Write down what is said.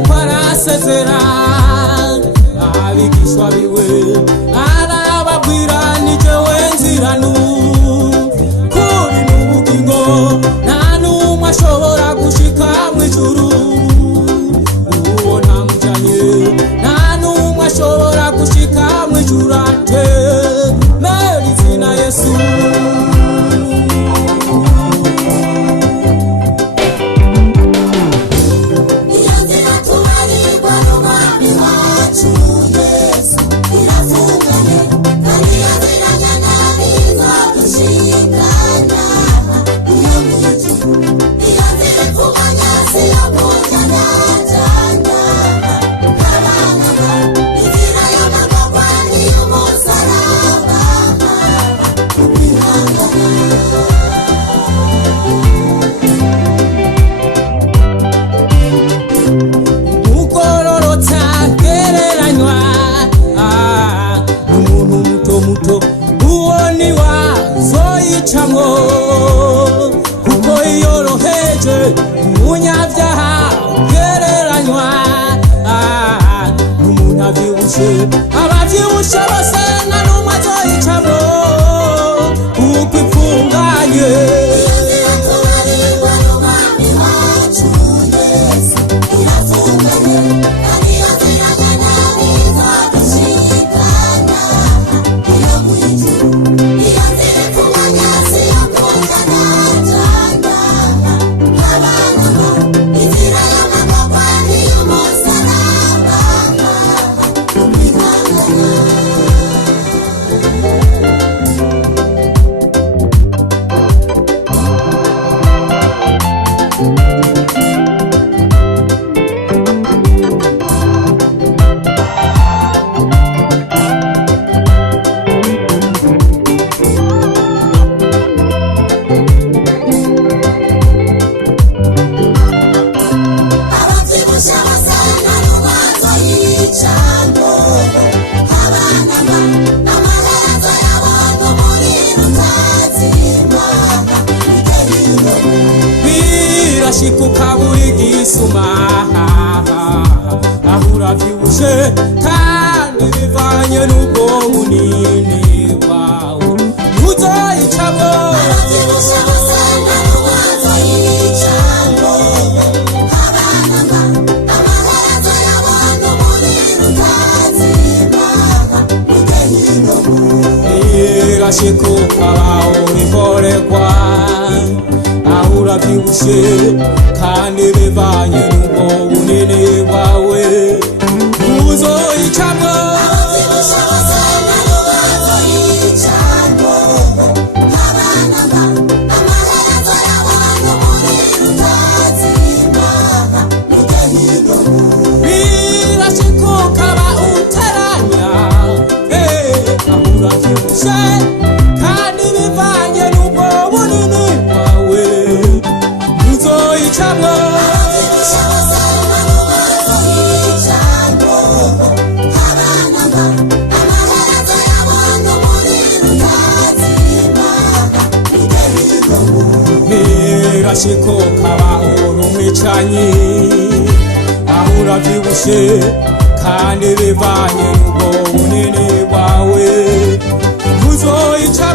ariko arasezera abigishwa biwe arababwira ni jewe nzira n'ukuri n'ubugingo nta n'umwe ashobora gushika mw'ijuru uwo ntamujanye nta n'umwe ashobora gushika mw'ijuru atemera izina Yesu. Kuko yoroheje umunyabyaha gereranywa n'umuntu avyibushe abavyibushe bose nta n'umwe azoyicamwo kuko ipfunganye. Birashikuka buri gisuma ahura vyibushe kandi bivanye n'ubwo bunini bwawe ntuzoyicamwo. Birashikuka urikorekwa ahura vyibushe kandi bivanye n'ubwo bunini bwawe ntuzoyicamwo. Birashikuka uteranya ahura vyibushe kandi bivanye n'ubwo bunini bwawe ntuzoyicamwo. Birashikuka uri umwicanyi ahura vyibushe kandi bivanye n'ubwo bunini bwawe ntuzoyicamwo.